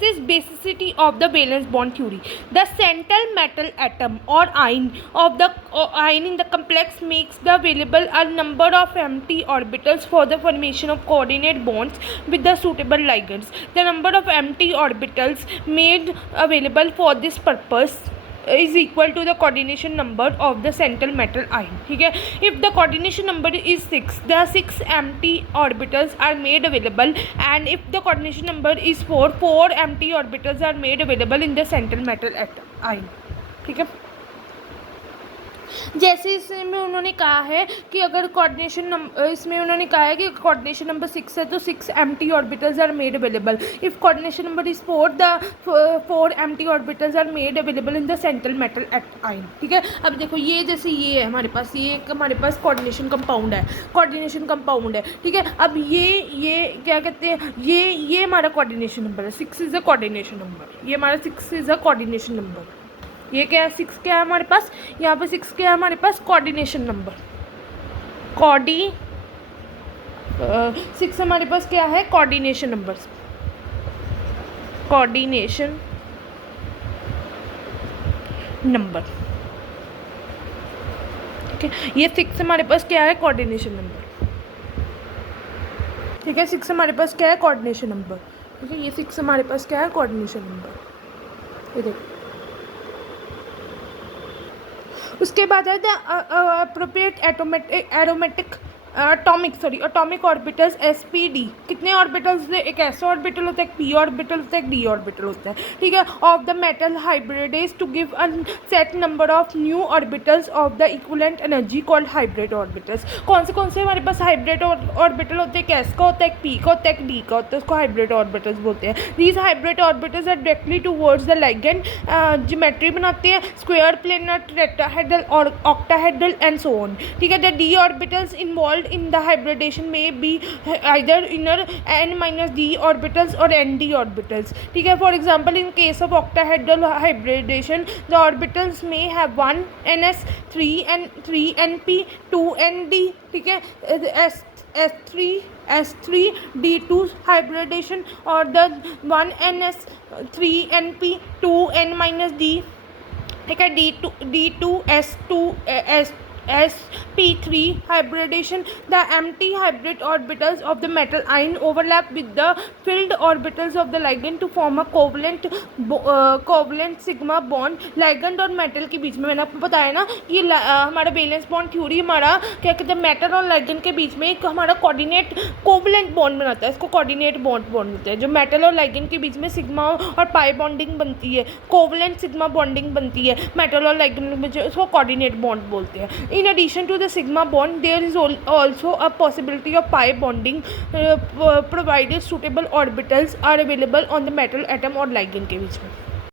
basis basicity of the valence bond theory. The central metal atom or ion of the ion in the complex makes the available a number of empty orbitals for the formation of coordinate bonds with the suitable ligands. The number of empty orbitals made available for this purpose is equal to the coordination number of the central metal ion. ठीक है, if the coordination number is 6, the 6 empty orbitals are made available, and if the coordination number is 4, 4 empty orbitals are made available in the central metal ion. ठीक है, जैसे इसमें उन्होंने कहा है कि अगर कोऑर्डिनेशन नंबर, इसमें उन्होंने कहा है कि कोऑर्डिनेशन नंबर 6 है तो 6 empty orbitals are made available. If coordination number is 4, the 4 empty orbitals are made available in the central metal ion. ठीक है, अब देखो ये जैसे ये है हमारे पास, ये एक हमारे पास कोऑर्डिनेशन कंपाउंड है, कोऑर्डिनेशन कंपाउंड है. ठीक है, अब ये क्या कहते हैं, ये हमारा कोऑर्डिनेशन नंबर है. 6 इज़ अ कोऑर्डिनेशन नंबर, ये हमारा 6 इज़ अ कोऑर्डिनेशन नंबर. ये क्या है, 6 क्या है हमारे पास, यहाँ पे 6 क्या है हमारे पास, कोऑर्डिनेशन नंबर. 6 हमारे पास क्या है, कोऑर्डिनेशन नंबर, कोऑर्डिनेशन नंबर. ठीक है, ये 6 हमारे पास क्या है, कोऑर्डिनेशन नंबर. ठीक है, 6 हमारे पास क्या है, कोऑर्डिनेशन नंबर. ठीक है, ये 6 हमारे पास क्या है, कोऑर्डिनेशन नंबर. ये देखो, उसके बाद है the appropriate atomic orbitals SPD. कितने ऑर्बिटल्स होते हैं, एक एस ऑर्बिटल होता है, एक पी ऑर्बिटल होता है, एक डी ऑर्बिटल होता है. ठीक है, of the metal hybridise to give a set number of new orbitals of the equivalent energy called hybrid orbitals. कौन से हमारे पास हाइब्रिड ऑर्बिटल होते हैं, एक एस का होता है, एक पी का होता है, एक डी का होता है, उसको हाइब्रिड ऑर्बिटल्स बोलते हैं. These hybrid orbitals are directly towards the ligand, geometry बनाते हैं, स्क्वायर, प्लेनर, टेट्राहेड्रल और ऑक्टाहेड्रल एंड सो ऑन. ठीक है, the D orbitals involve in the hybridization may be either inner n-d orbitals or nd orbitals. ठीक है, for example in case of octahedral hybridization the orbitals may have 1 ns, 3 np, 2 nd. ठीक है, s3 d2 hybridization or the 1 ns, 3 np, 2 n - d. ठीक है, d2 s2 sp3 hybridization. The empty hybrid orbitals of the metal ion overlap with the filled orbitals of the ligand to form a covalent sigma bond. ligand और metal के बीच में, मैंने आपको बताया ना कि हमारा वैलेंस बॉन्ड थ्योरी हमारा क्या कहते हैं, मेटल और ligand के बीच में एक हमारा कोवलेंट बॉन्ड बनाता है, इसको कोऑर्डिनेट बॉन्ड बोलते हैं. जो मेटल और ligand के बीच में सिग्मा और पाई बॉन्डिंग बनती है, कोवलेंट सिग्मा बॉन्डिंग बनती है मेटल और ligand में, जो उसको कोऑर्डिनेट बॉन्ड बोलते हैं. In addition to the sigma bond, there is also a possibility of pi bonding, provided suitable orbitals are available on the metal atom और ligand के बीच में.